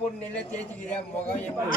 போட்டு நெல்லை தேய்ச்சிக்கிறியா முகம் எப்படி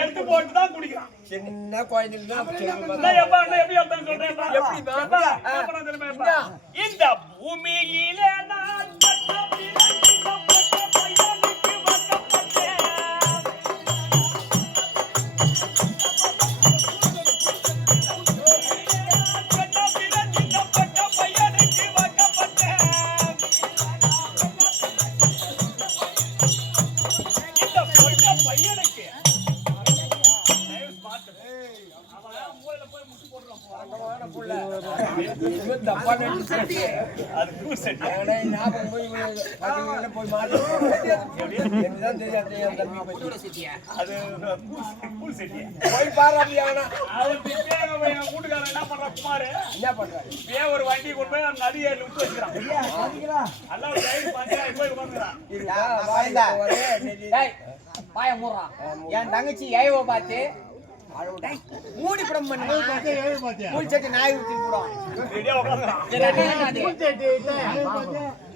எடுத்து போட்டுதான் குடிக்கிறான். சின்ன குழந்தைங்க இந்த பூமியிலே நான் ஒரு வண்டி கொண்டு போய் நதியை விட்டு வச்சுக்கிறான். என் தங்கச்சி ஏவ பார்த்து மூடி படம் பண்ணு சட்டி நாய் ஊத்தி போடும்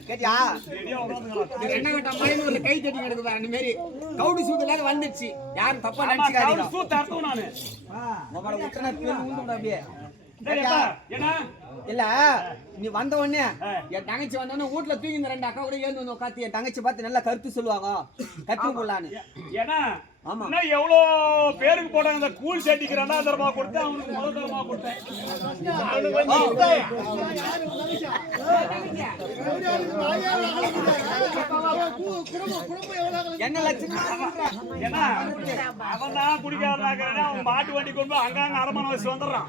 கேட்டியா என்ன கேட்டா மலையில கை தட்டி கிடக்குதா அந்த மாதிரி கவுடி சூத்துல வந்துச்சு யாரும் தப்பா நினைச்சுக்காதீங்க அப்படியே இல்ல நீ வந்த உடனே என் தங்கச்சி வந்த உடனே வீட்டுல தூங்கி இந்த ரெண்டு அக்கா கூட ஏந்து வந்து உட்காந்து என் தங்கச்சி பார்த்து நல்லா கருத்து சொல்லுவாங்க கத்து போடலான்னு. ஏன்னா எவ்வளவு பேருக்கு போட்டாங்க இந்த கூல் செட்டிக்கு 2000 ரூபாய் கொடுத்தேன் அவனுக்கு முதல் ரூபாய் கொடுத்தேன். என்ன லட்சம் ஏன்னா அவன் தான் குடிக்காரனாக அவன் மாட்டு வண்டி கொண்டு போய் அங்காங்க அரமான வச்சு வந்துடுறான்.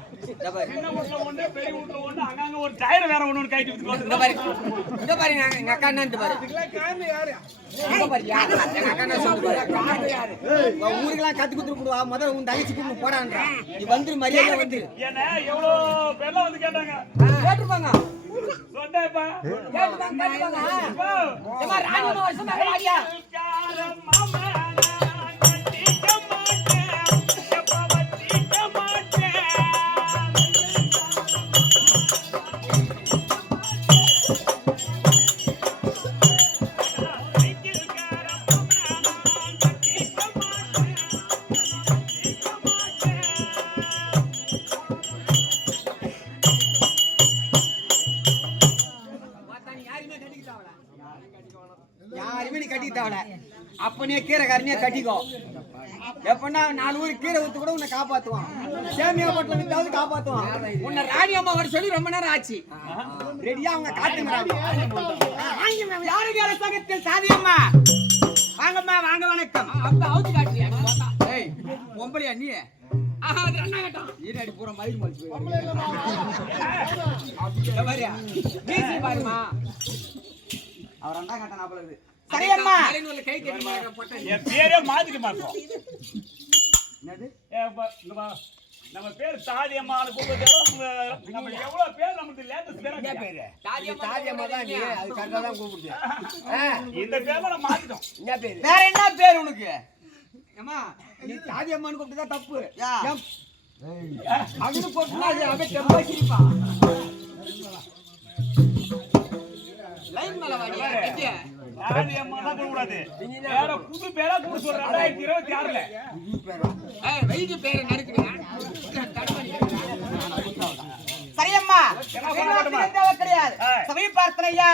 சின்ன வீட்டுல ஒண்ணு பெரிய வீட்டுல ஒண்ணு அங்காங்க ஒரு டயர் வேற ஒண்ணு கைட்டு இந்த பாருங்க எங்க அக்கா என்ன பாரு ஊருக்கெல்லாம் கத்து குத்து போடுவா முதல்ல உன் தங்கச்சி கூப்பிட்டு போடான்றா நீ வந்துரு மரியாதை வந்துரு. ஏன்னா எவ்வளவு பேர்லாம் வந்து கேட்டாங்க கேட்டுப்பாங்க சொன்னேப்பா அப்பனே கீரை கரணியா கட்டிக்கோ எப்பன்னா 4 ஊர் கீரை ஊத்து கூட உன்னை காப்பாத்துவான். சேமியா போட்டுல வித்தாவது காப்பாத்துவான். உன்னை ராணி அம்மா வர சொல்லி ரொம்ப நேரம் ஆச்சு. ரெடியா அவங்க காத்துங்கிறாங்க. யாருக்கு அரசாங்கத்தில் சாதியம்மா வாங்கம்மா வாங்க வணக்கம். அப்ப அவுத்து காட்டியா ஏய் பொம்பளையா நீ அது அண்ணா கேட்டான் ஈரடி பூரா மயிர் மொழிச்சு பாரியா நீசி பாருமா அவர் அண்ணா கேட்டான் அப்பளது சரியம்மா கை கட்டி போட்டேன் என் பேரே மாத்திக்க மாட்டோம். என்னது நம்ம பேர் சாதியம்மா கூப்பிடுறோம். நம்ம எவ்வளவு பேர் நமக்கு லேட்டஸ்ட் பேரு சாதியம்மா தான் நீ அது கரெக்டா தான் கூப்பிடுங்க. இந்த பேர்ல நம்ம மாத்திட்டோம். என்ன பேரு வேற என்ன பேர் உனக்கு? அம்மா நீ சாதியம்மான்னு கூப்பிட்டா தப்பு. அங்கன்னு போட்டுனா அது அப்படியே டெம்பா சிரிப்பா. லைன் மேல வாடியா ராணி அம்மா தான் கூடாது. வேற புது பேரா கூட சொல்ற 2026ல. வெயிட் பேரை நறுக்குங்க. சரியம்மா கிடையாது சபை பார்த்தனையா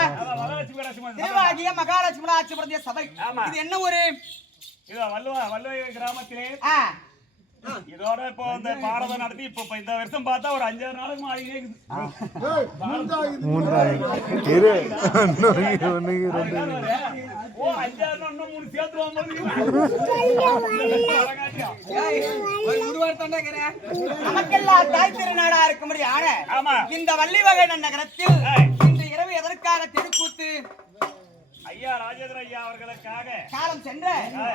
திருவாகிய மகாலட்சுமி ஆட்சி பிரதேச சபை. இது என்ன ஒரு இது வல்லுவை கிராமத்திலே இதோட இப்போ இந்த பாரதம் நடத்தி இப்ப இந்த வருஷம் பார்த்தா ஒரு 5-6 நாளுக்கு மாறினே இருக்குது. ஓ 5-6 இன்னும் 3 சேர்த்துவாங்க நமக்கெல்லாம் தாய் திருநாடா இருக்கும்படி ஆன இந்த வள்ளிவகை நகரத்தில் இன்று இரவு எதற்காக தெருக்கூத்து ஐயா ராஜேந்திர ஐயா அவர்களுக்காக காலம் சென்ற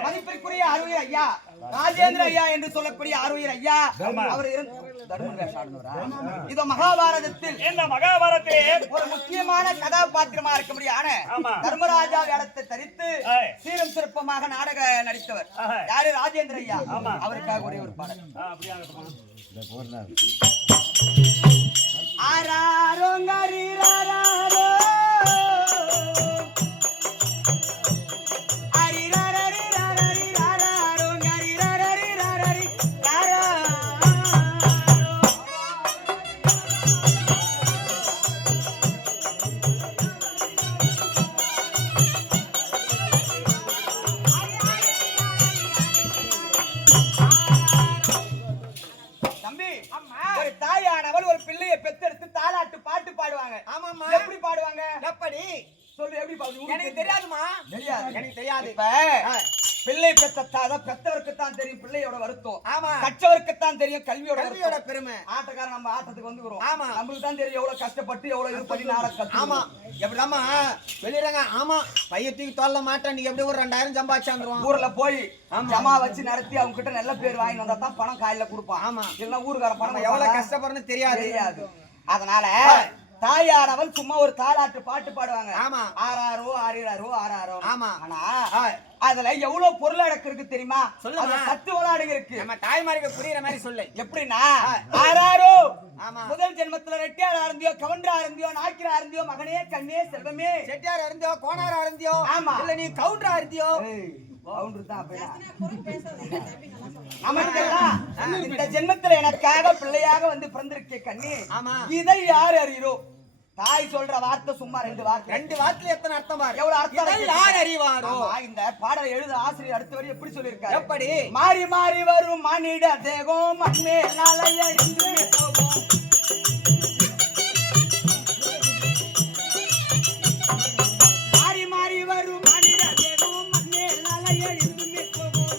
மதிப்பிற்குரிய அருவியர் ஐயா ராஜேந்திர ஐயா என்று சொல்லக்கூடிய அருவியர் ஐயா அவர் இதோ மகாபாரதத்தில் இந்த மகாபாரதத்திலே ஒரு முக்கியமான கதாபாத்திரமா இருக்க முடியான தர்மராஜா வேடத்தை தரித்து சீரும் சிறப்பமாக நாடக நடித்தவர் யாரு ராஜேந்திர ஐயா. அவருக்காக ஒரே ஒரு பாடல். ஆராரோ ngariராரோ பிள்ளை பெத்தவருக்கு தான் தெரியும் பிள்ளையோட வருத்தம். ஆமா கற்றவருக்கு தான் தெரியும் கல்வியோட பெருமை. ஆட்டக்காரன் நம்ம ஆட்டத்துக்கு வந்துக்கிறோம். ஆமா நம்மளுக்கு தான் தெரியும் எவ்வளவு கஷ்டப்பட்டு எவ்வளவு இது பண்ணி நாளை. ஆமா எப்படிதாமா வெளியிடங்க. ஆமா பையத்துக்கு தொல்ல மாட்டேன். நீ எப்படி ஒரு 2000 சம்பாதிச்சாந்துருவான். ஊர்ல போய் ஜமா வச்சு நடத்தி அவங்க கிட்ட நல்ல பேர் வாங்கி வந்தா தான் பணம் காயில கொடுப்பான். ஆமா இல்ல ஊருக்கார பணம் எவ்வளவு கஷ்டப்படுறதுன்னு தெரியாது. அதனால தாயாரவள் சும்மா ஒரு தாலாட்டு பாட்டு பாடுவாங்க. ஆமா ஆறாரோ ஆறாரோ ஆறாரோ. ஆமா ஆனா அதுல எவ்வளவு பொருள் அடக்கு இருக்கு தெரியுமா? சொல்லுங்க. சத்து விளையாடுங்க இருக்கு. நம்ம தாய்மாருக்கு புரியுற மாதிரி சொல்லு. எப்படின்னா ஆறாரோ முதல் ஜென்மத்துல ரெட்டியாரா இருந்தியோ கவுண்டரா இருந்தியோ நாக்கிரா இருந்தியோ மகனே கண்ணே செல்வமே செட்டியாரா இருந்தியோ கோனாரா இருந்தியோ. ஆமா இல்ல நீ கவுண்டரா இருந்தியோ. இந்த ஜென்மத்துல எனக்காக பிள்ளையாக வந்து பிறந்திருக்கே கண்ணி. இதை யார் அறியோ? தாய் சொல்ற வார்த்தை சும்மா 2 வார்த்தை. 2 வார்த்தையில எத்தனை அர்த்தம் பாரு. எவ்வளவு அர்த்தம் யார் அறிவாரோ? இந்த பாடலை எழுத ஆசிரியர் அடுத்த வரி எப்படி சொல்லியிருக்காரு? எப்படி? மாறி மாறி வரும் மானிட தேகம் மண்மே நாளைய இன்று போகும். மாறி மாறி வரும் மானிட தேகம் மண்மே நாளைய இன்று போகும்.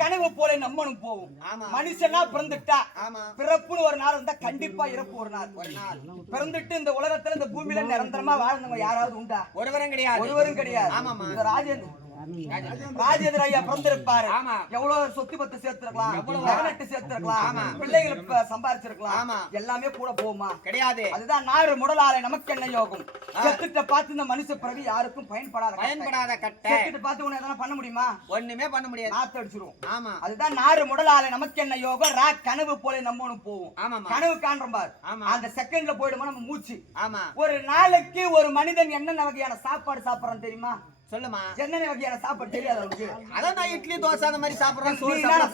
கனவு போல நம்மனும் போகும். மனுஷனா பிறந்துட்டா பிறப்புன்னு ஒரு நாள் இருந்தா கண்டிப்பா இறப்பு ஒரு நாள். பிறந்துட்டு இந்த உலகத்துல இந்த பூமியில நிரந்தரமா வாழ்ந்தவங்க யாராவது உண்டா? ஒருவரும் கிடையாது. இந்த ராஜேந்திர ஐயா பிறந்திருப்பாரு. எவ்வளவு சொத்து பத்து சேர்த்திருக்கலாம், எவ்வளவு சேர்த்திருக்கலாம், பிள்ளைகளுக்கு சம்பாதிச்சிருக்கலாம். எல்லாமே கூட போகுமா? கிடையாது. அதுதான் நாறு முடலாலை நமக்கு என்ன யோகம். செத்துட்ட பார்த்து இந்த மனுஷ பிறவி யாருக்கும் பயன்படாத கட்டை. செத்துட்டு பார்த்து உன்னை எதனா பண்ண முடியுமா? ஒண்ணுமே பண்ண முடியாது. நாத்து அடிச்சிரும். ஆமா அதுதான் நாறு முடலாலை நமக்கு என்ன யோகம். கனவு போல நம்மனு போகும். கனவு காண்றோம் பாரு. அந்த செகண்ட்ல போயிடுமா நம்ம மூச்சு. ஆமா ஒரு நாளைக்கு ஒரு மனிதன் என்னென்ன வகையான சாப்பாடு சாப்பிடறான் தெரியுமா? சொல்லுமா. என்னென்ன வகையான சாப்பாடு தெரியாது அவனுக்கு? அதான் நான் இட்லி தோசை அந்த மாதிரி சாப்பிடுறேன்.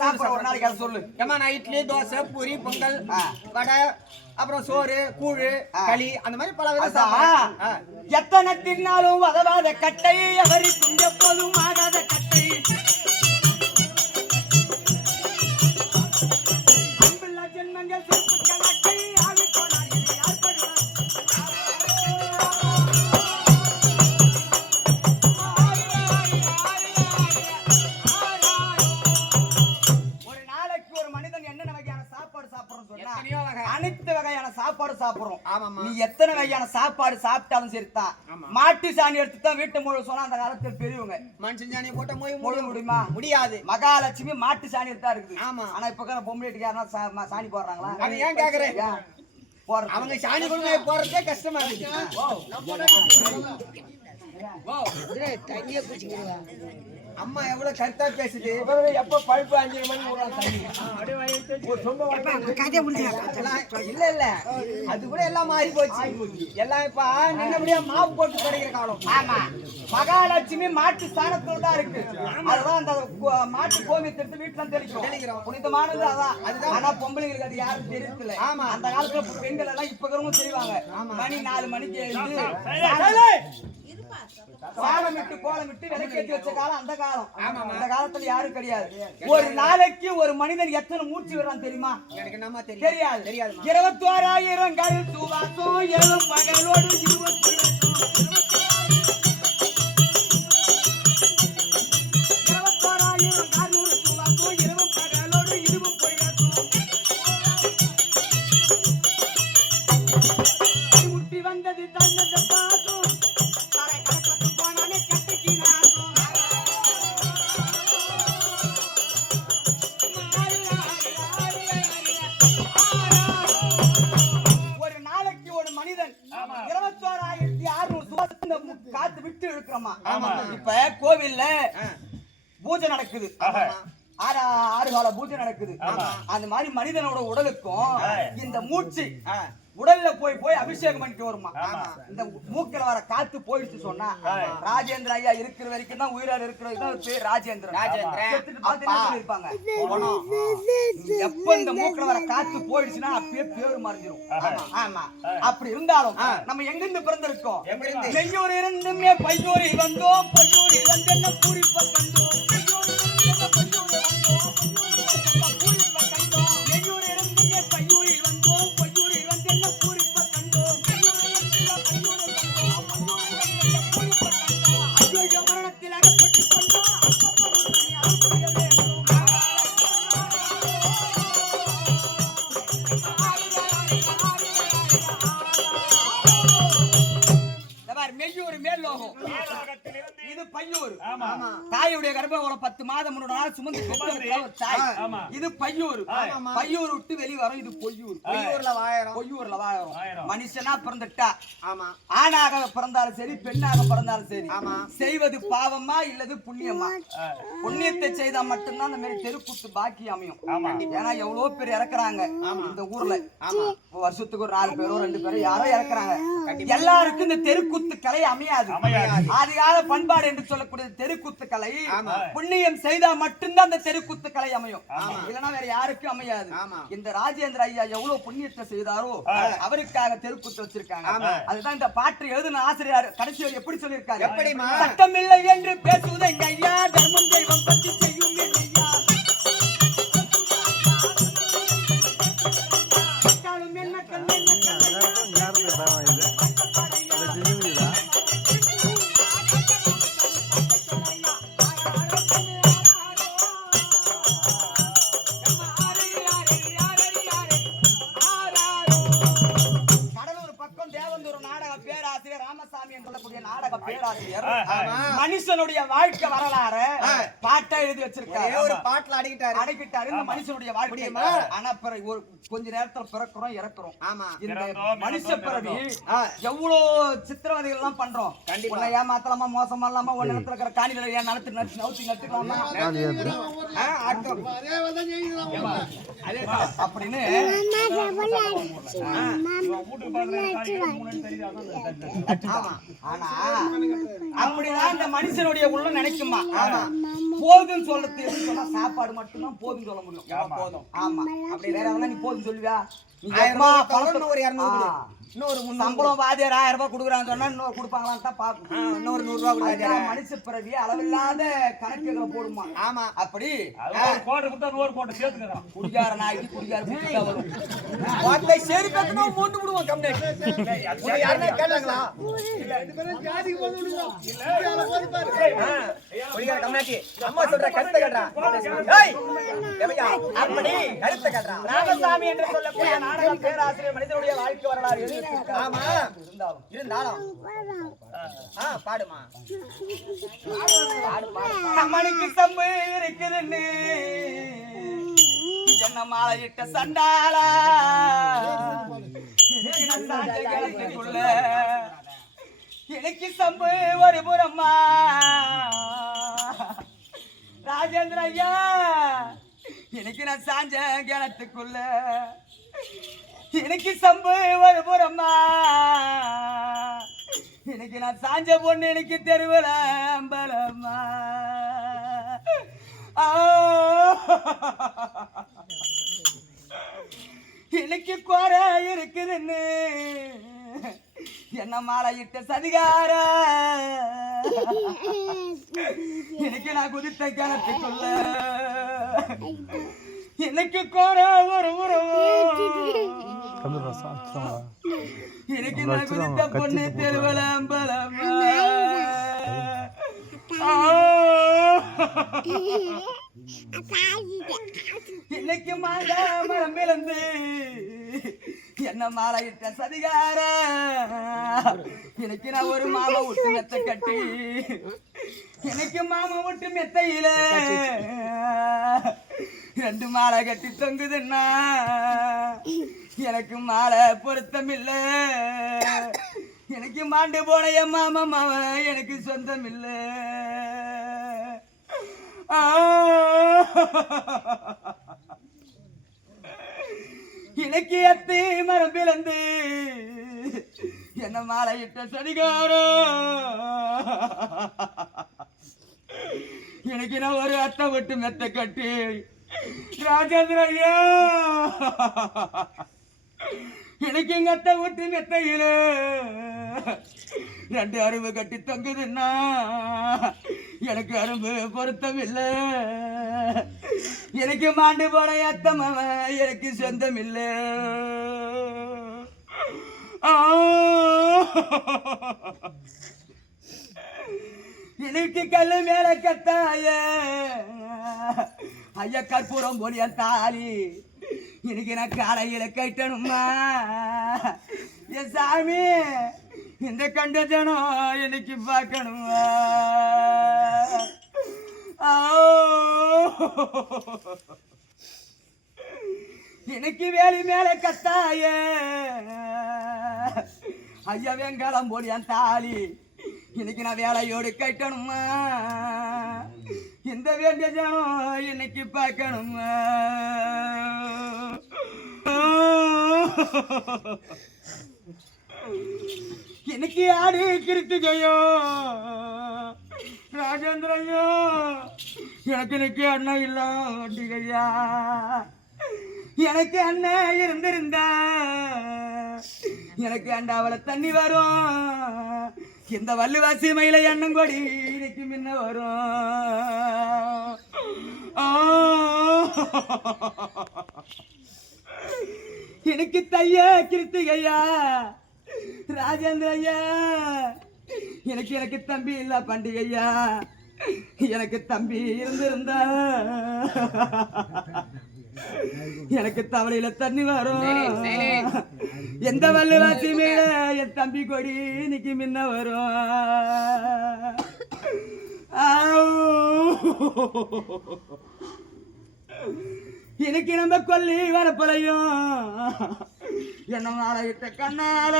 சாப்பிடுற ஒரு நாளைக்கு அதை சொல்லு. ஏமா நான் இட்லி தோசை பூரி பொங்கல் வடை அப்புறம் சோறு கூழு களி அந்த மாதிரி பல விதம். எத்தனை தின்னாலும் வதவாத கட்டை அவருக்கு எப்போதும் ஆகாத கட்டை. அன்புள்ள ஜென்மங்கள் சிறப்பு கணக்கை ஆவி போனார் யார் படுவார். அனைத்து வகையான சாப்பாடு சாப்பிடுறோம். ஆமாம்மா. நீ எத்தனை வகையான சாப்பாடு சாப்பிட்டாலும் சரிதான், மாட்டு சாணி எடுத்து தான் வீட்டை முழு சொன்னா அந்த காலத்துல பெரியவங்க. மனுஷன் ஜானியை போட்ட முழுக முடியுமா? முடியாது. மகாலட்சுமி மாட்டு சாணி எடுத்தா இருக்குது. ஆமா. ஆனா இப்ப பொம்பளைக்கு யாருன்னா சாணி போடுறாங்களா? அது ஏன் கேக்குறேன்? போடுறாங்க. அவங்க சாணி கொடுங்க போறதே கஷ்டமா இருக்கு. அம்மா எவ்வளவு கருத்தா பேசுது. எப்ப பழுப்பு 5 மணிக்கு விடுறான் தண்ணி. ஒரு சொம்ப இல்ல இல்ல அது கூட எல்லாம் மாறி போச்சு. எல்லாம் இப்ப நின்னபடியா மாவு போட்டு கிடைக்கிற காலம். ஆமா, மகாலட்சுமி மாட்டு ஸ்தானத்துல தான் இருக்கு. அதுதான் அந்த மாட்டு கோமியத்தை எடுத்து வீட்டுல தெளிக்கிறோம். புனிதமானது அதான். ஆனா பொம்பளைங்களுக்கு அது யாரும் தெரியல. ஆமா. அந்த காலத்துல பெண்கள் எல்லாம் இப்ப இருக்கிறவங்க செய்வாங்க. மணி 4 மணிக்கு எழுந்து சாணமிட்டு கோலமிட்டு விளக்கேற்றி வச்ச காலம் அந்த காலம். அந்த காலத்துல யாரும் கிடையாது. ஒரு நாளைக்கு ஒரு மனிதன் எத்தனை மூச்சு விடுறான் தெரியுமா? எனக்கு நம்ம தெரியாது. தெரியாது. 21,000 கல் சுவாசம் எழும் பகலோடு 21,000 சுவாசம் எழும் பகலோடு 20 முட்டி வந்தது தன்னத பாசம் தரை கலக்கத்து போனானே கட்டிக்கு நாசம். ஒரு நாளைக்கு ஒரு மனிதன் 21,600 சுவாசம் காத்து விட்டு இருக்கிறோமா? இப்ப கோவில்ல பூஜை நடக்குது. ஆறு கால பூஜை நடக்குது. அந்த மாதிரி மனிதனோட உடலுக்கும் இந்த மூச்சு உடல்ல போய் அபிஷேகம் பண்ணிட்டு வருமா? இந்த மூக்கில வர காத்து போயிடுச்சு சொன்னா ராஜேந்திர ஐயா இருக்கிற வரைக்கும் தான் உயிரோட இருக்கிறது தான் பேர் ராஜேந்திரன். இருப்பாங்க. எப்ப இந்த மூக்கில வர காத்து போயிடுச்சுன்னா அப்பயே பேரு மறைஞ்சிரும். ஆமா, அப்படி இருந்தாலும் நம்ம எங்கிருந்து பிறந்திருக்கோம்? மெய்யூர் இருந்துமே பையூரில் வந்தோம், பொய்யூரில் வந்து என்ன பூரிப்ப கண்டோம். இது பையூர். தாயுடைய கர்ப்பம் 10 மாதம் 3 நாள் சுமந்து தாய். இது பையூர். பையூர் விட்டு வெளிய வரும். இது பொய்யூர். பொய்யூர்ல வாழறோம். மனுஷனா பிறந்துட்டா ஆணாக பிறந்தாலும் சரி பெண்ணாக பிறந்தாலும் சரி செய்வது பாவமா இல்லது புண்ணியமா? புண்ணியத்தை செய்தா மட்டும்தான் அந்த மாதிரி தெருக்கூத்து பாக்கி அமையும். ஏன்னா எவ்வளவு பேர் இறக்குறாங்க இந்த ஊர்ல. வருஷத்துக்கு ஒரு 4 பேரோ 2 பேரோ யாரோ இறக்குறாங்க. எல்லாருக்கும் இந்த தெருக்கூத்து கலை அமையாது. ஆதிகால பண்பாடு என்று சொல்லக்கூடிய தெருக்கூத்து கலை புண்ணியம் செய்தா மட்டும்தான் அந்த தெருக்கூத்து கலை அமையும். இல்லைன்னா வேற யாருக்கும் அமையாது. இந்த ராஜேந்திர ஐயா எவ்வளவு புண்ணியத்தை செய்தாரோ அவருக்காக தெருக்கூத்து வச்சிருக்காங்க. அதுதான் இந்த பாட்டு எழுதின ஆசிரியர் கடைசி வரை எப்படி சொல்லியிருக்காரு? சட்டம் இல்லை என்று பேசுவது எங்க ஐயா, தர்மம் தெய்வம் பற்றி செய்யும் ஐயா. மனுஷனுடைய வாழ்க்கை வரலாறு பாட்டா எழுதி வச்சிருக்காரு. ஒரு பாட்டுல அடக்கிட்டாரு இந்த மனுஷனுடைய வாழ்க்கை. ஆனா ஒரு கொஞ்ச நேரத்துல பிறக்கிறோம் இறக்குறோம். இந்த மனுஷ பிறவி எவ்வளவு சித்திரவதைகள் எல்லாம் பண்றோம். உன்னை ஏமாத்தலாமா, மோசம் பண்ணலாமா, ஒரு நிலத்துல இருக்கிற காணிகளை ஏன் நவுத்தி நட்டுக்கலாமா அப்படின்னு அப்படிதான் இந்த மனுஷனுடைய உள்ள நினைக்குமா? போதும் சொல்றது எப்படி சொன்னா சாப்பாடு மட்டும்தான் போதும் சொல்ல முடியும். போதும். ஆமா, அப்படி வேற எதனா நீ போதும் சொல்லுவியா? 1000 ஒரு 200 இன்னொரு 300 சம்பளம் வாத்தியார் 1000 ரூபாய் கொடுக்குறான்னு சொன்னா இன்னொரு கொடுப்பாங்களான்னு தான் பாப்போம். இன்னொரு 100 ரூபாய் கொடுத்தாரு. மனுஷ பிறவி அளவில்லாத கணக்குகளை போடுமா. ஆமா அப்படி ஒரு கோட்டை கொடுத்தா 100 கோட்டை சேர்த்துக்கிறான். குடிகார நாய்க்கு குடிகார புத்தி தான் வரும். வாட்டை சரி பக்கமா போட்டு விடுவோம் கம்ப்ளைண்ட். யாரே கேட்டாங்களா? குடிகார கம்ப்ளைண்ட். அம்மா சொல்ற கருத்தை கேட்றா. ஏய் எவையா அப்படி கருத்தை கேட்றா. ராமசாமி என்று சொல்லக்கூடிய நாடக பேராசிரியர் மனிதனுடைய வாழ்க்கை வரலாறு எழுதியிருக்கிறார். ஆமா இருந்தாலும் பாடுமா அம்மனுக்கு சம்பு இருக்குதுன்னு என்ன மாலையிட்ட சண்டாளா எனக்கு சம்பு ஒரு புறம்மா ராஜேந்திர ஐயா எனக்கு நான் சாஞ்ச கிணத்துக்குள்ள எனக்கு சம்பு ஒரு புறம்மா எனக்கு நான் சாஞ்ச பொண்ணு எனக்கு தெருவில் அம்பலம்மா எனக்கு குறை இருக்குதுன்னு என்ன மாலையிட்ட சதிகார எனக்கு நான் குதித்த கிணத்துக்குள்ள எனக்கு குறை ஒரு உறவு எனக்கு நான் குதித்த பொண்ணு தெருவில் அம்பலம்மா இன்னைக்கு மாங்க மரம் பிளந்து என்ன மாலையிட்ட சதிகார எனக்கு நான் ஒரு மாமா விட்டு மெத்த கட்டி எனக்கு மாமா விட்டு மெத்தையில 2 மாலை கட்டி தொங்குதுன்னா எனக்கு மாலை பொருத்தம் இல்ல எனக்கு மாண்டு போன என் மாமா மாவன் எனக்கு சொந்தம் இல்ல எனக்கு அத்தி மரம் பிளந்து என்ன மாலையிட்ட சதிகாரம் எனக்கு நான் ஒரு அத்தை விட்டு மெத்த கட்டி ராஜேந்திர ஐயா எனக்கு எங்க அத்தை விட்டு மெத்தையில 2 அரும்பு கட்டி தொங்குதுன்னா எனக்கு அரும்பு பொருத்தம் இல்ல எனக்கு மாண்டு போன அத்தை மாமன் எனக்கு சொந்தம் இல்ல எனக்கு கல்லு மேல கத்தாய ஐயா கற்பூரம் போலிய தாலி இன்னைக்கு நான் காலையில கட்டணுமா என் சாமி இந்த கண்ட ஜனம் இன்னைக்கு பார்க்கணுமா இன்னைக்கு வேலி மேல கத்தாய ஐயா வெங்காலம் போலிய தாலி இன்னைக்கு நான் வேலையோடு கட்டணுமா இந்த வேண்டிய ஜனம் இன்னைக்கு பார்க்கணுமா இன்னைக்கு ஆடு கிருத்திகையோ ராஜேந்திரையோ எனக்கு இன்னைக்கு அண்ணன் இல்லையா எனக்கு அண்ணன் இருந்திருந்தா எனக்கு அண்டாவளை தண்ணி வரும் இந்த வள்ளுவாசி மயில எண்ணம் கொடி இன்னைக்கு முன்ன வரும் எனக்கு தைய கிருத்திகையா ராஜேந்திர ஐயா எனக்கு தம்பி இல்ல பண்டிகையா எனக்கு தம்பி இருந்திருந்தா எனக்கு தவளையில தண்ணி வரும் எந்த வள்ளுவாசி மேல என் தம்பி கொடி இன்னைக்கு முன்ன வரும் இன்னைக்கு நம்ம கொல்லி வரப்பலையும் என்ன மாலையிட்ட கண்ணால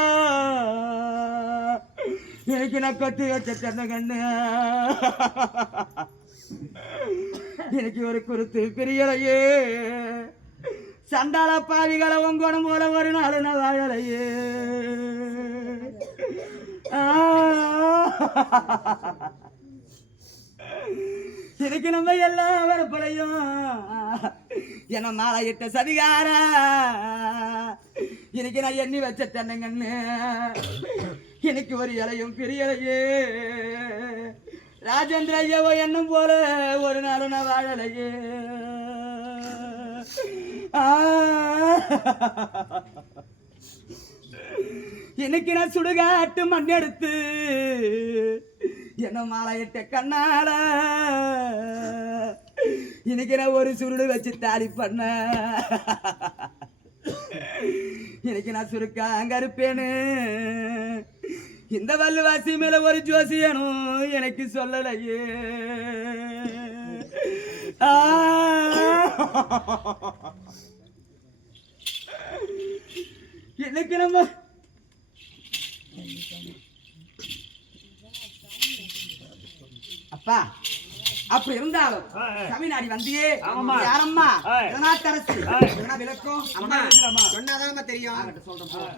இன்னைக்கு நான் கொத்தி வச்ச தென்ன கண்ணு இன்னைக்கு ஒரு குருத்து பிரியலையே சண்டால பாவிகளை உங்கணும் போல ஒரு நாள் நான் வாழலையே இன்னைக்கு நம்ம எல்லாம் வரப்பலையும் என்ன மாலையிட்ட சதிகார இன்னைக்கு நான் எண்ணி வச்ச தென்னங்கண்ணு எனக்கு ஒரு இலையும் பிரியலையே. ராஜேந்திர ஐயாவோ எண்ணம் போல ஒரு நாளும் நான் வாழலையே. இன்னைக்கு நான் சுடுகாட்டு மண் எடுத்து என்ன மாலையிட்ட கண்ணால இன்னைக்கு நான் ஒரு சுருடு வச்சு தாலி பண்ண. இன்னைக்கு நான் சுருக்காங்க இருப்பேன்னு இந்த வல்லுவாசி மேல ஒரு ஜோசியனும் எனக்கு சொல்லலையே. இன்னைக்கு நம்ம அப்பா அப்படி இருந்தாலும் தமிழ்நாடு வந்தியே யாரம்மா நாட்டரசு விளக்கம் அம்மா சொன்னாதான் தெரியும். சொல்றேன்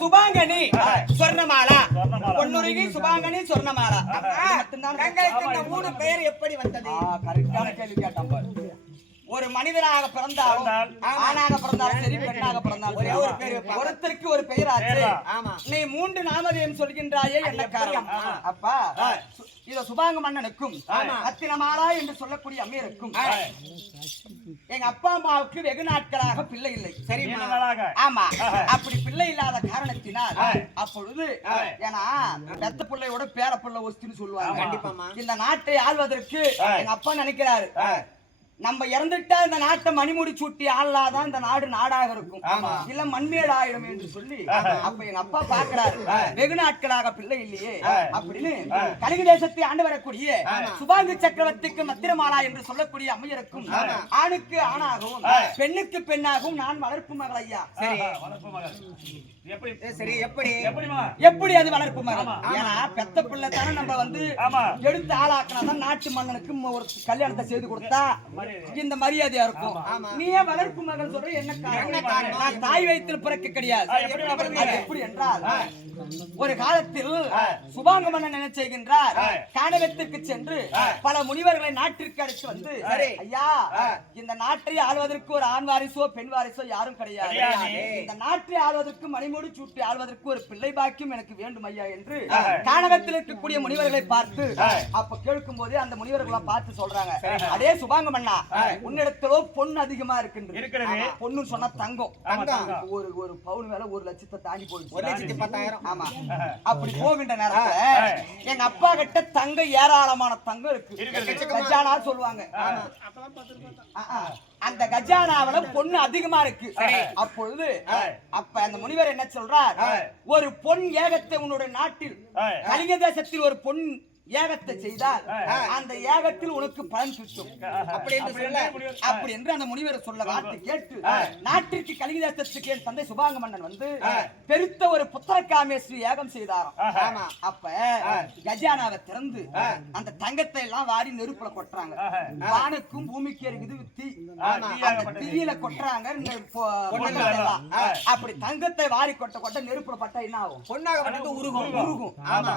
சுபாங்கனி சொர்ணமாலா. பொன்னுருகி சுபாங்கனி சொர்ணமாலா. மூணு பெயர் எப்படி வந்தது? கரெக்டான கேள்வி கேட்டான். ஒரு மனிதனாக பிறந்தாலும் ஆணாக பிறந்தாலும் சரி பெண்ணாக பிறந்தாலும் ஒரே ஒரு பேர் ஒருத்தருக்கு ஒரு பெயர் ஆச்சு. நீ 3 நாமதேயம் சொல்கின்றாயே என்ன காரணம்? அப்பா இத சுபாங்க மன்னனுக்கும் அத்தினமாலா என்று சொல்லக்கூடிய அம்மையருக்கும் எங்க அப்பா அம்மாவுக்கு வெகு நாட்களாக பிள்ளை இல்லை. சரி, ஆமா. அப்படி பிள்ளை இல்லாத காரணத்தினால் அப்பொழுது ஏன்னா பெத்த பிள்ளையோட பேர பிள்ளை ஒஸ்தின்னு சொல்லுவாங்க. கண்டிப்பா இந்த நாட்டை ஆள்வதற்கு எங்க அப்பா நினைக்கிறாரு, நம்ம இறந்துட்டா இந்த நாட்டை மணிமுடி சூட்டி ஆளாதான் இந்த நாடு நாடாக இருக்கும், இல்ல மண்மேடு ஆயிடும் என்று சொல்லி அப்ப எங்க அப்பா பாக்குறாரு வெகு நாட்களாக பிள்ளை இல்லையே அப்படின்னு கலிங்க தேசத்தை ஆண்டு வரக்கூடிய சுபாங்கு சக்கரவர்த்திக்கு மத்திரமாலா என்று சொல்லக்கூடிய அம்மையருக்கும் ஆணுக்கு ஆணாகவும் பெண்ணுக்கு பெண்ணாகவும் நான் வளர்ப்பு மகள் ஐயா. சரி, எப்படி அது வளர்ப்பு மகள்? ஏன்னா பெத்த பிள்ளை தானே நம்ம வந்து எடுத்து ஆளாக்கினாதான் நாட்டு மன்னனுக்கு ஒரு கல்யாணத்தை செய்து கொடுத்தா இந்த மரியாதையா இருக்கும். நீ ஏன் வளர்ப்பு மகள் சொல்ற? என்ன காரணம்? நான் தாய் வயிற்றில் பிறக்க கிடையாது. எப்படி என்றால் ஒரு காலத்தில் சுபாங்க மன்னன் என்ன செய்கின்றார், கானகத்திற்கு சென்று பல முனிவர்களை நாட்டிற்கு அழைத்து வந்து, ஐயா இந்த நாட்டை ஆள்வதற்கு ஒரு ஆண் வாரிசோ பெண் வாரிசோ யாரும் கிடையாது, இந்த நாட்டை ஆள்வதற்கு மணிமூடி சூட்டி ஆள்வதற்கு ஒரு பிள்ளை பாக்கியம் எனக்கு வேண்டும் ஐயா என்று கானகத்தில் இருக்கக்கூடிய முனிவர்களை பார்த்து அப்ப கேட்கும் போதே அந்த முனிவர்களை பார்த்து சொல்றாங்க, அதே சுபாங்க மன்னா உன்னிடத்திலோ பொண்ணு அதிகமா இருக்கிறது. பொண்ணு சொன்னா தங்கம், ஒரு பவுன் வேலை 1 லட்சத்தை தாண்டி போயிடுச்சு, 1,10,000. ஆமா. அப்படி போகின்ற நேரத்துல எங்க அப்பா கிட்ட தங்கம் ஏராளமான தங்கம் இருக்கு, கஜானா சொல்லுவாங்க. அந்த கஜானாவில பொண்ணு அதிகமா இருக்கு. அப்பொழுது அப்ப அந்த முனிவர் என்ன சொல்றார், ஒரு பொன் ஏகத்தை உன்னுடைய நாட்டில் கலிங்க தேசத்தில் ஒரு பொன் யாகத்தை செய்தால் அந்த யாகத்தில் உனக்கு பலன் கிட்டும் அப்படி என்று அந்த முனிவர் சொல்ல வார்த்தை கேட்டு நாட்டிற்கு கலிங்க தேசத்துக்கு என் தந்தை சுபாங்க மன்னன் வந்து பெருத்த ஒரு புத்திரகாமேஸ்வரி யாகம் செய்தாராம். அப்ப கஜானாவை திறந்து அந்த தங்கத்தை எல்லாம் வாரி நெருப்புல கொட்டுறாங்க. வானுக்கும் பூமிக்கு இருக்குது தீயில கொட்டுறாங்க. அப்படி தங்கத்தை வாரி கொட்ட கொட்ட நெருப்புல பட்டா என்ன ஆகும்? பொன்னாகப்பட்டது உருகும்.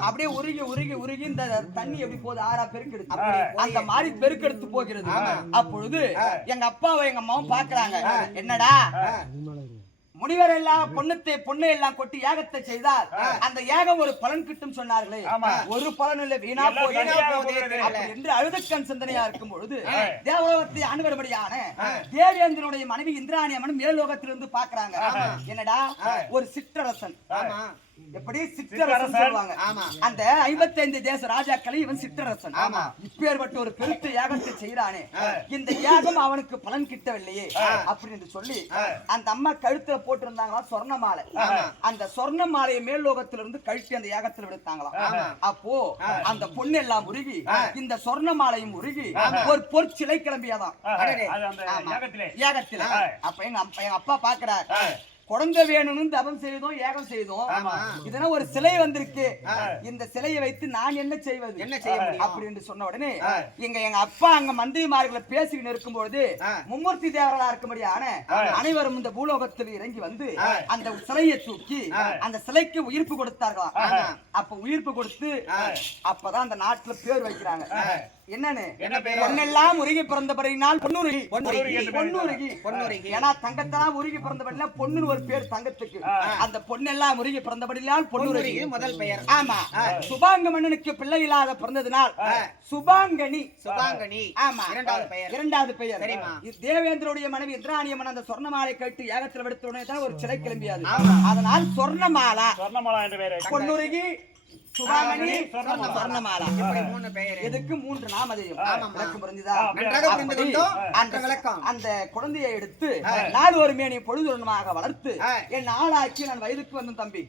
அப்படியே உருகி உருகி உருகி இந்த தண்ணி எப்படி போகுது? ஆறா பெருக்கெடுத்து அந்த மாதிரி பெருக்கெடுத்து போகிறது. அப்பொழுது எங்க அப்பாவை எங்க அம்மாவும் பாக்குறாங்க. என்னடா முனிவர் எல்லாம் பொண்ணு எல்லாம் கொட்டி யாகத்தை செய்தால் அந்த யாகம் ஒரு பலன் கிட்டும் சொன்னார்களே, ஒரு பலன் இல்லை, வீணா போகுது என்று அழுதக்கண் சிந்தனையா இருக்கும் பொழுது தேவலோகத்தை அனுபவபடியான தேவேந்திரனுடைய மனைவி இந்திராணி அம்மன் மேலோகத்திலிருந்து பாக்குறாங்க. என்னடா ஒரு சிற்றரசன், எப்படி சிற்றரசன் சொல்லுவாங்க. அந்த 55 தேச ராஜாக்களை இவன் சிற்றரசன். இப்பேற்பட்ட ஒரு பெருத்த யாகத்தை செய்யறானே, இந்த யாகம் அவனுக்கு பலன் கிட்டவில்லையே அப்படின்னு சொல்லி அந்த அம்மா கழுத்துல போட்டு இருந்தாங்களா சொர்ண மாலை. அந்த சொர்ண மாலையை மேல் லோகத்திலிருந்து கழித்து அந்த யாகத்தில் விடுத்தாங்களாம். அப்போ அந்த பொண்ணு எல்லாம் உருகி இந்த சொர்ண மாலையும் உருகி ஒரு பொற்சிலை கிளம்பியதான் யாகத்துல. அப்ப எங்க அப்பா பாக்குறார், குழந்தை வேணும்னு தபம் செய்தோம், யாகம் செய்தோம், இதெல்லாம் ஒரு சிலை வந்திருக்கு, இந்த சிலையை வைத்து நான் என்ன செய்வது, என்ன செய்ய அப்படின்னு சொன்ன உடனே எங்க அப்பா அங்க மந்திரிமார்களை பேசிக்கிட்டு இருக்கும்போது மும்மூர்த்தி தேவர்களா இருக்கும்படியான அனைவரும் இந்த பூலோகத்தில் இறங்கி வந்து அந்த சிலையை தூக்கி அந்த சிலைக்கு உயிர்ப்பு கொடுத்தார்களாம். அப்ப உயிர்ப்பு கொடுத்து அப்பதான் அந்த நாட்டுல பேர் வைக்கிறாங்க. என்னன்னு பொன்னெல்லாம் உருகி பிறந்தபடினால் பொன்னுருகி. ஏன்னா தங்கத்தெல்லாம் உருகி பிறந்தபடினா பொண்ணு ஒரு பேர் தங்கத்துக்கு. அந்த பொன்னெல்லாம் உருகி பிறந்தபடினால் பொன்னுருகி முதல் பெயர். ஆமா, சுபாங்க மன்னனுக்கு பிள்ளை இல்லாத பிறந்ததினால் சுபாங்கனி. ஆமா, இரண்டாவது பெயர். தேவேந்திரனுடைய மனைவி இந்திராணியம்மன் அந்த சொர்ணமாலை கட்டு யாகத்தில் எடுத்த உடனே தான் ஒரு சிலை கிளம்பியது. அதனால் சொர்ணமாலா பொன்னுருகி சுபாங்கனி சொர்ணமாலா இதுக்கு 3 நாமதேயம். அந்த குழந்தையை எடுத்து நாடு ஒரு மேனி பொழுதுமாக வளர்த்து என் ஆளாக்கி நான் வயதுக்கு வந்தேன் தம்பி.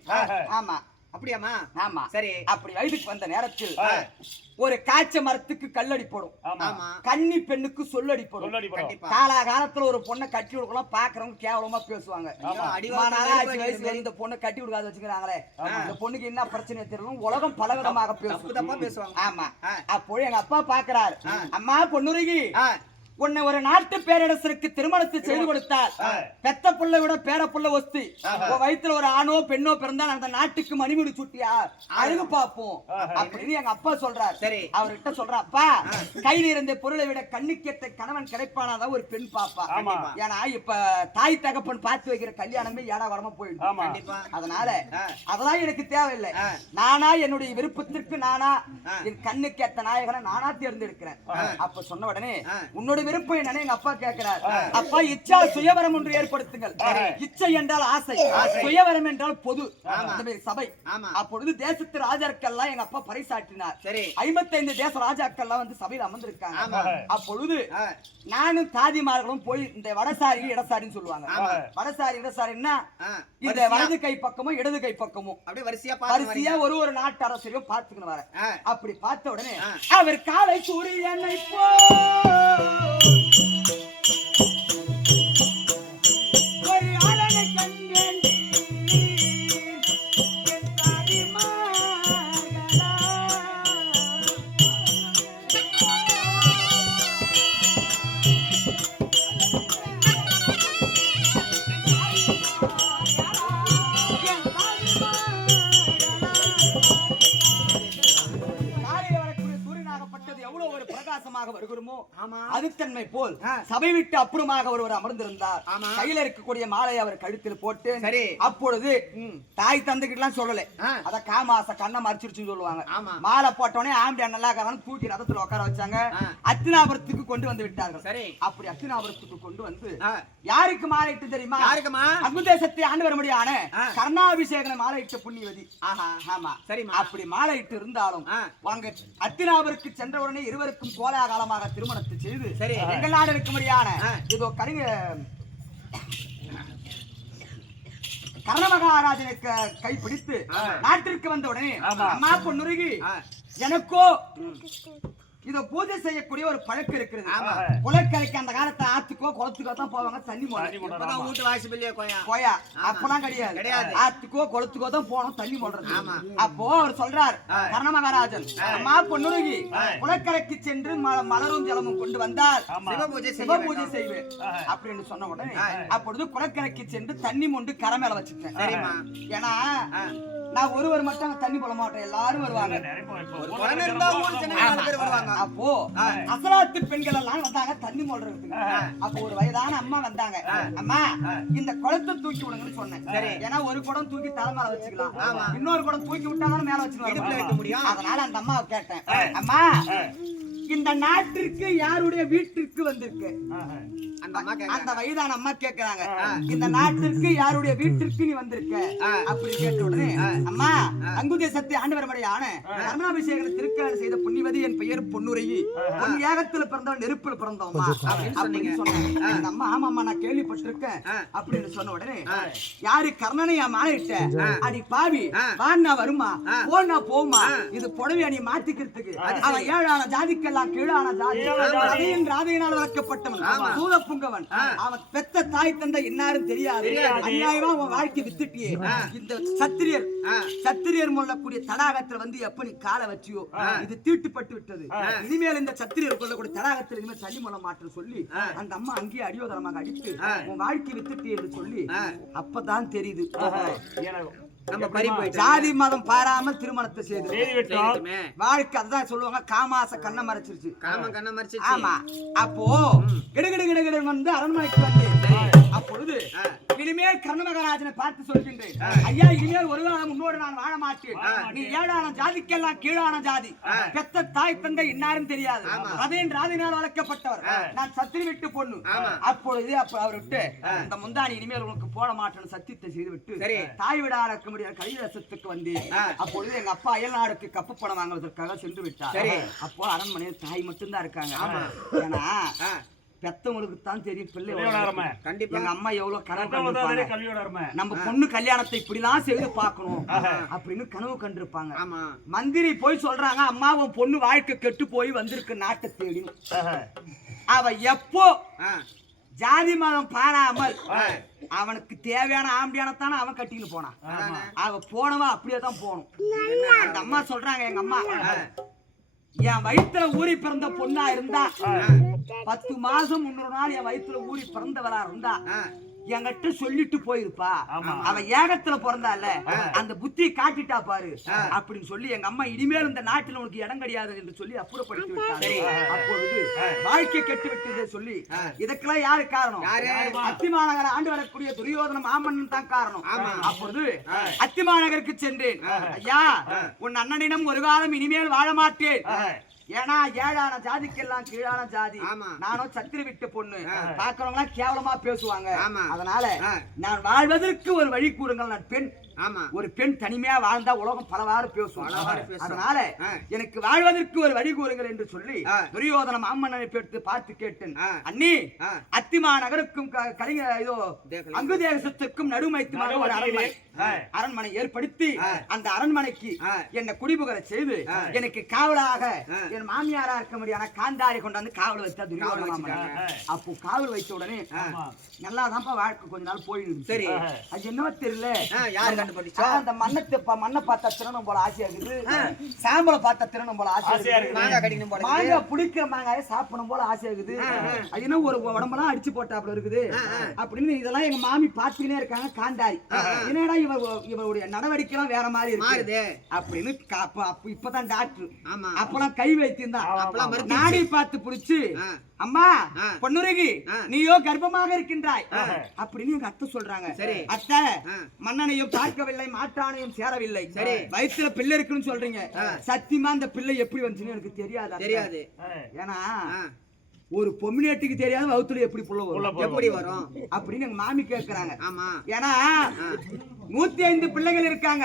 ஆமா அப்படியாமா? ஆமா சரி. அப்படி வயதுக்கு வந்த நேரத்தில் ஒரு காய்ச்ச மரத்துக்கு கல்லடி போடும், கன்னி பெண்ணுக்கு சொல்லடி போடும். காலகாலத்துல ஒரு பொண்ணை கட்டி கொடுக்கலாம், பாக்குறவங்க கேவலமா பேசுவாங்க. வயசுல இந்த பொண்ணை கட்டி கொடுக்காத வச்சுக்கிறாங்களே, இந்த பொண்ணுக்கு என்ன பிரச்சனை தெரியல, உலகம் பலவிதமாக பேசுவாங்க. ஆமா, அப்போ எங்க அப்பா பாக்குறாரு, அம்மா பொண்ணுருகி உன்னை ஒரு நாட்டு பேரரசருக்கு திருமணத்தை செய்து கொடுத்தால் பெத்த புள்ள விட பேர புள்ள ஒஸ்தி, வயிற்றுல ஒரு ஆணோ பெண்ணோ பிறந்தால் அந்த நாட்டுக்கு மணிமுடி சுட்டியா அழகு பார்ப்போம் அப்படின்னு எங்க அப்பா சொல்றாரு. சரி, அவர்கிட்ட சொல்ற, அப்பா கையில் இருந்த பொருளை விட கண்ணுக்கேத்த கணவன் கிடைப்பானாதான் ஒரு பெண் பாப்பா. ஏன்னா இப்ப தாய் தகப்பன் பார்த்து வைக்கிற கல்யாணமே ஏடா வரமா போயிடும். அதனால அதெல்லாம் எனக்கு தேவையில்லை, நானா என்னுடைய விருப்பத்திற்கு நானா என் கண்ணுக்கேத்த நாயகனை நானா தேர்ந்தெடுக்கிறேன். அப்ப சொன்ன உடனே உன்னோட விருப்பம் என்னன்னு எங்க அப்பா கேட்கிறார். அப்பா இச்சா சுயவரம் ஒன்று ஏற்படுத்துங்கள். இச்சை என்றால் ஆசை, சுயவரம் என்றால் பொது சபை. அப்பொழுது தேசத்து ராஜாக்கள்லாம் எங்க அப்பா பறைசாற்றினார். 55 தேச ராஜாக்கள்லாம் வந்து சபையில் அமர்ந்திருக்காங்க. அப்பொழுது நானும் தாதிமார்களும் போய் இந்த வடசாரி இடசாரின்னு சொல்லுவாங்க. வடசாரி இடசாரின்னா இந்த வலது கை பக்கமும் இடது கை பக்கமும் வரிசையா ஒரு நாட்டு அரசரையும் பார்த்துக்கணும் வர. அப்படி பார்த்த உடனே அவர் காலை சூரியனை போ வருகிறோமோ அதுத்தன்மை போல் சபை விட்டு அப்புறமாக ஒருவர் அமர்ந்திருந்தார். கையில இருக்கக்கூடிய மாலை அவர் கழுத்தில் போட்டு, அப்பொழுது தாய் தந்தைகிட்டலாம் சொல்லல, அத காமாச கண்ணை மறைச்சிருச்சுன்னு சொல்லுவாங்க. மாலை போட்டோடனே ஆம்பி நல்லா தூக்கி ரதத்துல உட்கார வச்சாங்க. அத்தினாபுரத்துக்கு கொண்டு வந்து விட்டார்கள். அப்படி அத்தினாபுரத்துக்கு கொண்டு வந்து யாருக்கு மாலை இட்டு தெரியுமா? அங்குதேசத்தை ஆண்டு வர முடியான கர்ணாபிஷேகனை மாலை இட்ட புண்ணியவதி. ஆமா சரி. அப்படி மாலை இட்டு இருந்தாலும் வாங்க அத்தினாபுரத்துக்கு சென்ற உடனே இருவருக்கும் கோலாகாலமாக திருமணத்தை செய்து எங்கள் நாடு இருக்கும்படியான இதோ கர்ண மகாராஜனுக்கு கைப்பிடித்து நாட்டிற்கு வந்த உடனே அம்மா பொன்னுருகி எனக்கோ இத பூஜை செய்யக்கூடிய ஒரு பழக்கம் இருக்கிறது. குளக்கரைக்கு அந்த காலத்துல ஆத்துக்கோ குளத்துக்கோ தான் போவாங்க தண்ணி இப்பதான் வீட்டு வாசி பிள்ளைய கோயா அப்பெல்லாம் கிடையாது. ஆத்துக்கோ குளத்துக்கோ தான் போனோம் தண்ணி போடுறது. அப்போ அவர் சொல்றார் கர்ண மகாராஜன், அம்மா பொன்னுருகி குளக்கரைக்கு சென்று மலரும் ஜலமும் கொண்டு வந்தால் சிவ பூஜை செய்வேன் அப்படின்னு சொன்ன உடனே அப்பொழுது குளக்கரைக்கு சென்று தண்ணி மொண்டு கரை மேல வச்சுட்டேன். ஏன்னா நான் ஒருவர் மட்டும் தண்ணி போட மாட்டேன், எல்லாரும் வருவாங்க. அப்போ அசலாத்து பெண்கள் எல்லாம் வந்தாங்க தண்ணி போடுறதுக்கு. அப்போ ஒரு வயதான அம்மா வந்தாங்க. அம்மா இந்த குளத்தை தூக்கி விடுங்கன்னு சொன்னேன். ஏன்னா ஒரு குடம் தூக்கி தலை மேல வச்சுக்கலாம், இன்னொரு குடம் தூக்கி விட்டாலும் மேல வச்சுக்கலாம் முடியும். அதனால அந்த அம்மாவை கேட்டேன், அம்மா இந்த நாட்டிற்கு யாருடைய வீட்டிற்கு வந்திருக்கு? அந்த வயதான அம்மா கேக்குறாங்க, இந்த நாட்டிற்கு யாருடைய வீட்டிற்கு நீ வந்திருக்க அப்படி கேட்ட உடனே அம்மா அங்கு தேசத்தை ஆண்டவரமடையான கர்ணாபிஷேகத்தை திருக்கல்யாணம் செய்த புண்ணியவதி, என் பெயர் பொன்னுரையி, உன் ஏகத்துல பிறந்தவன் நெருப்பில் பிறந்தவமா அப்படின்னு சொன்னாங்க. அந்த அம்மா ஆமாம்மா நான் கேள்விப்பட்டிருக்கேன் அப்படின்னு சொன்ன உடனே யாரு கர்ணனையா மாறிட்ட அடி பாவி வான்னா வருமா போனா போமா, இது புடவை அணி மாத்திக்கிறதுக்கு அவன் ஏழான ஜாதிக்கெல்லாம் கீழான ஜாதி அதையும் ராதையினால் வளர்க்கப்பட்டவன் சூத புங்கவன், அவன் பெத்த தாய் தந்தை இன்னாரும் தெரியாது, அநியாயமா அவன் வாழ்க்கை வித்துட்டியே. இந்த சத்திரியர் கொள்ளக்கூடிய தடாகத்துல வந்து எப்ப நீ காலை வச்சியோ இது தீட்டுப்பட்டு விட்டது, இனிமேல் இந்த சத்திரியர் கொள்ளக்கூடிய தடாகத்தில் இனிமேல் தள்ளி மூல மாற்றம் சொல்லி அந்த அம்மா அங்கேயே அடியோதரமாக அடித்து உன் வாழ்க்கை வித்துட்டி என்று சொல்லி அப்பதான் தெரியுது ஜாதி மதம் பாராமல் திருமணத்தை செய்து வாழ்க்கை. அதுதான் சொல்லுவாங்க காமாச கண்ண மறைச்சிருச்சு. ஆமா அப்போ கிடுகிடு வந்து அரண்மனைக்கு வந்து அப்பொழுது இனிமேல் கர்ண மகாராஜனை பார்த்து சொல்கின்றேன், ஐயா இனிமேல் ஒரு காலம் முன்னோடு நான் வாழ மாட்டேன், நீ ஏழான ஜாதிக்கெல்லாம் கீழான ஜாதி, பெத்த தாய் தந்தை இன்னாரும் தெரியாது, அதேன் ராதினால் வளர்க்கப்பட்டவர், நான் சத்திரி விட்டு பொண்ணு. அப்பொழுது அவர் விட்டு இந்த முந்தானி இனிமேல் உனக்கு போட மாட்டேன்னு சத்தியத்தை செய்து விட்டு தாய் விட இருக்க முடியாத கைலாசத்துக்கு வந்து அப்பொழுது எங்க அப்பா அயல் நாடுக்கு கப்பு பணம் வாங்குவதற்காக சென்று விட்டார். அப்போ அரண்மனையில் தாய் மட்டும்தான் இருக்காங்க. ஏன்னா பெத்தவங்களுக்கு தான் தெரியும் பிள்ளை கண்டிப்பா எங்க அம்மா எவ்வளவு கனவு, நம்ம பொண்ணு கல்யாணத்தை இப்படிலாம் செய்து பார்க்கணும் அப்படின்னு கனவு கண்டிருப்பாங்க. மந்திரி போய் சொல்றாங்க, அம்மா உன் பொண்ணு வாழ்க்கை கெட்டு போய் வந்திருக்கு நாட்டை தேடி. அவ எப்போ ஜாதி மதம் பாராமல் அவனுக்கு தேவையான ஆம்பியானத்தான அவன் கட்டின்னு போனான், அவ போனவன் அப்படியே தான் போகணும். அந்த அம்மா சொல்றாங்க, எங்க அம்மா என் வயிற்றுல ஊறி பிறந்த பொண்ணா இருந்தா 10 மாசம் 300 நாள் என் வயிற்றுல ஊறி பிறந்தவளா இருந்தா என்கிட்ட சொல்லிட்டு போயிருப்பா, அவ ஏகத்துல பிறந்தால அந்த புத்தி காட்டிட்டா பாரு அப்படின்னு சொல்லி எங்க அம்மா இனிமேல் இந்த நாட்டில் உனக்கு இடம் கிடையாது என்று சொல்லி அப்புறப்படுத்தி விட்டாரு. அப்பொழுது வாழ்க்கை கெட்டு விட்டது சொல்லி இதுக்கெல்லாம் யாரு காரணம்? அத்திமாநகரை ஆண்டு வரக்கூடிய துரியோதன மாமன்னன் தான் காரணம். அப்பொழுது அத்திமாநகருக்கு சென்றேன், ஐயா உன் அண்ணனிடம் ஒரு காலம் இனிமேல் வாழ மாட்டேன், ஏன்னா ஏழான ஜாதிக்கெல்லாம் கீழான ஜாதி, நானும் சத்திரி விட்டு பொண்ணு, பாக்குறவங்க கேவலமா பேசுவாங்க, அதனால நான் வாழ்வதற்கு ஒரு வழி கூறுங்கள். நான் பெண், ஒரு பெண் தனிமையா வாழ்ந்தா உலகம் பலவாறு பேசும், அதனால எனக்கு வாழ்வதற்கு ஒரு வழி கூறுங்கள் என்று சொல்லி துரியோதன மாமன்னனை பார்த்து கேட்டேன். அண்ணி அத்திமா நகருக்கும் அங்கு தேசத்துக்கும் நடுமைத்துமாக ஒரு அரண்மனை ஏற்படுத்தி அந்த அரண்மனைக்கு என்னை குடிபுகர செய்து எனக்கு காவலாக என் மாமியாரா இருக்க முடியாத காந்தாரி கொண்டு வந்து காவல் வைத்தா துரியோதன மாமன்னன். அப்போ காவல் வைத்த உடனே நல்லாதான்ப்பா வாழ்க்கை கொஞ்ச நாள் போயிடுது. சரி அது என்னவோ தெரியல, அந்த மண்ணை பார்த்தா திறனும் போல ஆசையா இருக்குது, சாம்பலை பார்த்தா திறனும் போல ஆசையா இருக்குது, மாங்காய் புடிக்கிற மாங்காய சாப்பிடணும் போல ஆசையா இருக்குது, அது ஒரு உடம்பெல்லாம் அடிச்சு போட்டாப்புல இருக்குது அப்படின்னு இதெல்லாம் எங்க மாமி பார்த்துக்கினே இருக்காங்க. காந்தாரி என்னடா இவருடைய நடவடிக்கை வேற மாதிரி இருக்கு அப்படின்னு இப்பதான் டாக்டர் அப்பெல்லாம் கை வைத்திருந்தான் நாடி பார்த்து புடிச்சு, அம்மா பொன்னுருகி நீயோ கர்ப்பமாக இருக்கின்றாய் அப்படின்னு எங்க அத்தை சொல்றாங்க. அத்தை மன்னனையும் பார்க்கவில்லை, மாற்றானையும் சேரவில்லை, வயிற்றுல பிள்ளை இருக்குன்னு சொல்றீங்க, சத்தியமா அந்த பிள்ளை எப்படி வந்துச்சுன்னு எனக்கு தெரியாது. ஏன்னா ஒரு பொம்மினேட்டுக்கு தெரியாது வவுத்துல எப்படி எப்படி வரும் அப்படின்னு எங்க மாமி கேட்கிறாங்க. ஏன்னா 105 பிள்ளைகள் இருக்காங்க,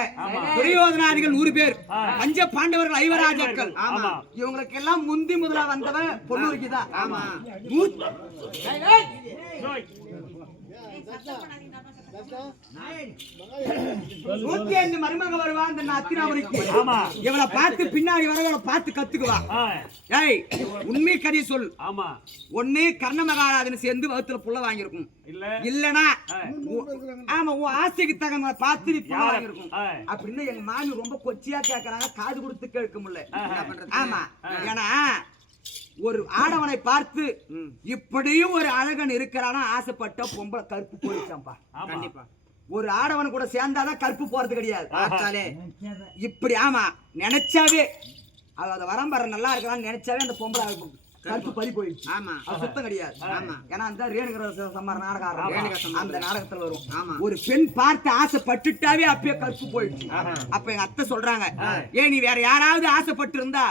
துரியோதனாதிகள் 100 பேர், பஞ்ச பாண்டவர்கள் 5 ராஜாக்கள், இவங்களுக்கு எல்லாம் முந்தி முதலா வந்தவன் பொன்னுருகிதான். 105 மருமக வருவா இந்த அத்தினாபுரிக்கு. ஆமா. இவளை பார்த்து பின்னாடி வரவளை பார்த்து கத்துக்குவா. ஏய் உண்மை கதை சொல். ஆமா. ஒண்ணு கர்ண மகாராஜன் சேர்ந்து வகுத்துல புள்ள வாங்கியிருக்கும். இல்லனா ஆமா உன் ஆசைக்கு தகுந்த பார்த்து நீ புள்ள வாங்கியிருக்கும். அப்படின்னு எங்க மாமி ரொம்ப கொச்சியா கேக்குறாங்க. காது கொடுத்து கேட்க முடியல. என்ன பண்றது? ஆமா. ஏன்னா ஒரு ஆடவனை பார்த்து இப்படியும் ஒரு அழகன் இருக்கிறானா ஆசைப்பட்ட பொம்பளை கருப்பு போயிடுச்சாம்பா. கண்டிப்பா ஒரு ஆடவன் கூட சேர்ந்தாதான் கருப்பு போறது கிடையாது. இப்படி ஆமா நினைச்சாவே அத வரம்பற நல்லா இருக்கிறான்னு நினைச்சாவே அந்த பொம்பளை கருப்பு பறி போயிடுச்சு. ஆமா அது சுத்தம் கிடையாது. ஆமா ஏன்னா அந்த ரேணுகர சம்மார நாடகம் அந்த நாடகத்துல வரும். ஆமா ஒரு பெண் பார்த்து ஆசைப்பட்டுட்டாவே அப்பயே கருப்பு போயிடுச்சு. அப்ப எங்க அத்தை சொல்றாங்க, ஏன் நீ வேற யாராவது ஆசைப்பட்டு இருந்தா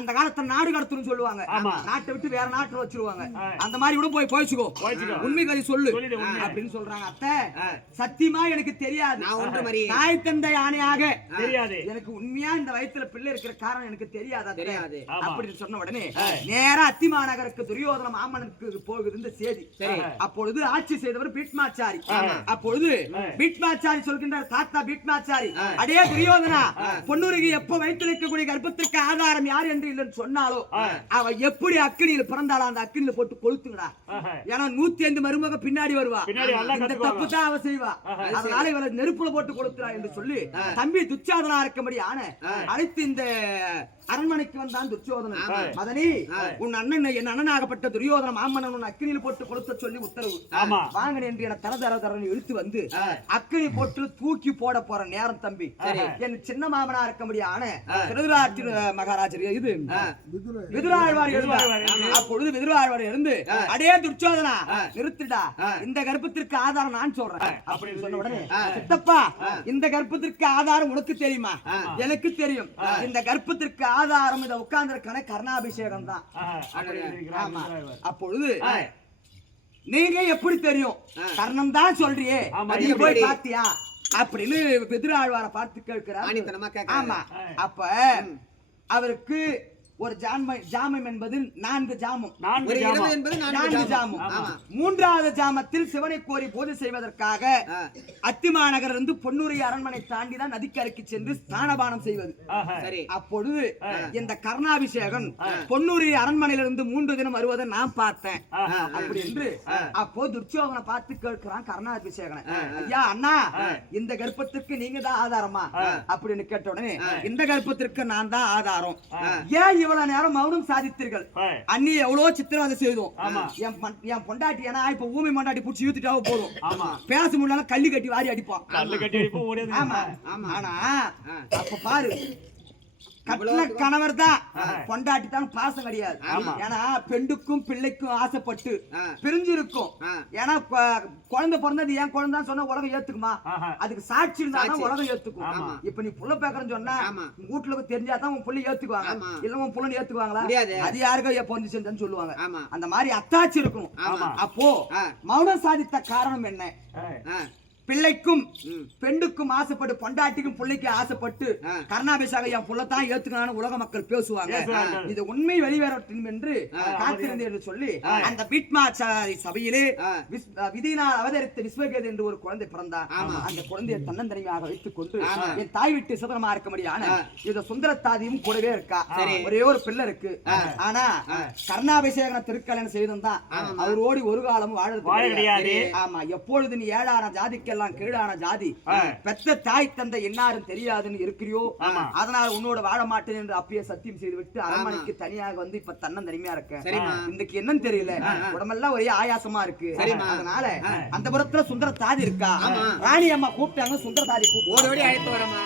அந்த காலத்துல நாடு கடத்துன்னு சொல்லுவாங்க. நாட்டை விட்டு வேற நாட்டுல வச்சிருவாங்க. அந்த மாதிரி கூட போய் போயிச்சுக்கோ உண்மை கதை சொல்லு அப்படின்னு சொல்றாங்க. அத்தை சத்தியமா எனக்கு தெரியாது. தாய் தந்தை ஆணையாக தெரியாது. எனக்கு உண்மையா இந்த வயசுல பிள்ளை இருக்கிற காரணம் எனக்கு தெரியாது அப்படின்னு சொன்ன உடனே நேரா அத்திமாநகருக்கு துரியோதன மாமனுக்கு போகுது இந்த செய்தி. அப்பொழுது ஆட்சி செய்தவர் பீட்மாச்சாரி. அப்பொழுது பீட்மாச்சாரி சொல்கின்றார், தாத்தா பீட்மாச்சாரி, அடே துரியோதனா, பொன்னுருக்கு எப்ப வைத்திருக்கக்கூடிய கர்ப்பத்திற்கு ஆதாரம் யார் என்று இல்லைன்னு சொன்னாலோ அவ எப்படி அக்கினியில் பிறந்தாலும் அந்த அக்கினியில போட்டு கொளுத்துங்கடா. ஏன்னா 105 மருமக பின்னாடி வருவா. இந்த தப்பு தான் அவ செய்வா. அதனால இவளை நெருப்புல போட்டு கொளுத்துறா என்று சொல்லி தம்பி துச்சாதனா இருக்கும்படி ஆன அழைத்து இந்த அரண்மனைக்கு வந்தான் துரியோதனன். மதனி உன் அண்ணன் என் அண்ணனாகப்பட்ட துரியோதன மாமன்னன் உன் அக்கினியில் போட்டு கொடுத்த சொல்லி உத்தரவு வாங்க என்று என தரதரதரன் இழுத்து வந்து அக்கினி போட்டு தூக்கி போட போற நேரம் தம்பி என் சின்ன மாமனா இருக்க முடியான திருதராட்சி மகாராஜர் இது விதுராழ்வார் எழுந்தார். அப்பொழுது விதுராழ்வார் எழுந்து, அடே துர்ச்சோதனா நிறுத்துடா, இந்த கர்ப்பத்திற்கு ஆதாரம் நான் சொல்றேன் அப்படின்னு சொன்ன உடனே, சித்தப்பா இந்த கர்ப்பத்திற்கு ஆதாரம் உனக்கு தெரியுமா? எனக்கு தெரியும். இந்த கர்ப்பத்திற்கு ஆதாரம் இத உட்கார்ந்திருக்கான கர்ணாபிஷேகம் தான். அப்பொழுது நீங்க எப்படி தெரியும்? கர்ணம் தான் சொல்றியே, நீ போய் பாத்தியா அப்படின்னு விதுராழ்வாரை பார்த்து கேட்கிறார். ஆமா அப்ப அவருக்கு ஒரு ஜாமம் என்பது 4 ஜாமம், 4 ஜாமம். மூன்றாவது ஜாமத்தில் சிவனை கோரி பூஜை செய்வதற்காக அத்திமாநகர் இருந்து பொன்னூரி அரண்மனை தாண்டிதான் நதிக்கரைக்கு சென்று ஸ்நானபானம் செய்வது. அப்பொழுது இந்த கர்ணாபிஷேகம் பொன்னூரி அரண்மனையிலிருந்து 3 தினம் வருவதை நான் பார்த்தேன் அப்படி என்று அப்போ துர்ச்சோதனை பார்த்து கேட்கிறான் கர்ணாபிஷேகனை, ஐயா அண்ணா இந்த கர்ப்பத்திற்கு நீங்க தான் ஆதாரமா அப்படின்னு கேட்ட உடனே, இந்த கர்ப்பத்திற்கு நான் தான் ஆதாரம். ஏன் இவ்வளவு நேரம் மௌனம் சாதித்தீர்கள்? அண்ணி எவ்வளவு சித்திரவதை செய்தோம். என் பொண்டாட்டி ஏன்னா இப்ப ஊமை பொண்டாட்டி புடிச்சு இழுத்துட்டாவ போதும். பேச முடியல கல்லு கட்டி வாரி அடிப்பான். ஆனா அப்ப பாரு, கட்டின கணவர் தான் பொண்டாட்டி தான் பாசம் கிடையாது. ஏன்னா பெண்ணுக்கும் பிள்ளைக்கும் ஆசைப்பட்டு பிரிஞ்சிருக்கும். ஏன்னா குழந்தை பிறந்தது ஏன் குழந்தை சொன்னா உலகம் ஏத்துக்குமா? அதுக்கு சாட்சி இருந்தாதான் உலகம் ஏத்துக்கும். இப்ப நீ புள்ள பேக்கறன்னு சொன்னா வீட்டுல தெரிஞ்சாதான் உன் புள்ளை ஏத்துக்குவாங்க, இல்ல உன் புள்ளை ஏத்துக்குவாங்களா? அது யாருக்கோ பொண்ணு செஞ்சு சொல்லுவாங்க. அந்த மாதிரி அத்தாச்சி இருக்கணும். அப்போ மௌனம் சாதித்த காரணம் என்ன? பிள்ளைக்கும் பெண்ணுக்கும் ஆசைப்பட்டு பொண்டாட்டிக்கும் பிள்ளைக்கும் ஆசைப்பட்டு கர்ணாபிஷேகம் என் புள்ளத்தான் ஏத்துக்கணும் உலக மக்கள் பேசுவாங்க. இது உண்மை வெளிவரட்டும் என்று காத்திருந்தேன் என்று சொல்லி அந்த பீட்மாச்சாரி சபையிலே விதியினால் அவதரித்த விஸ்வகேது என்று ஒரு குழந்தை பிறந்தார். அந்த குழந்தையை தன்னந்தனியாக வைத்துக் கொண்டு என் தாய் விட்டு சுதனமா இருக்க முடியான இத சுந்தரத்தாதியும் கூடவே இருக்கா. ஒரே ஒரு பிள்ளை இருக்கு. ஆனா கர்ணாபிஷேகம் திருக்கல்யாணம் செய்துதான் அவரோடு ஒரு காலமும் வாழ. ஆமா எப்பொழுது நீ ஏழான ஜாதிக்கு கீழான ஜாதி பெற்ற தாய் தந்தை என்னாரும் தெரியாதுன்னு இருக்கிறியோ, அதனால உன்னோட வாழ மாட்டேன் என்று அப்பயே சத்தியம் செய்து விட்டு அரண்மனைக்கு தனியாக வந்து இப்ப தன்னந்தனிமையா இருக்க. இன்னைக்கு என்னன்னு தெரியல, உடம்பெல்லாம் ஒரே ஆயாசமா இருக்கு. அதனால அந்த புறத்துல சுந்தர தாதி இருக்கா. ராணி அம்மா கூப்பிட்டாங்க, சுந்தர தாதி கூப்பிட்டு ஓடோடி அழைத்து வரமா.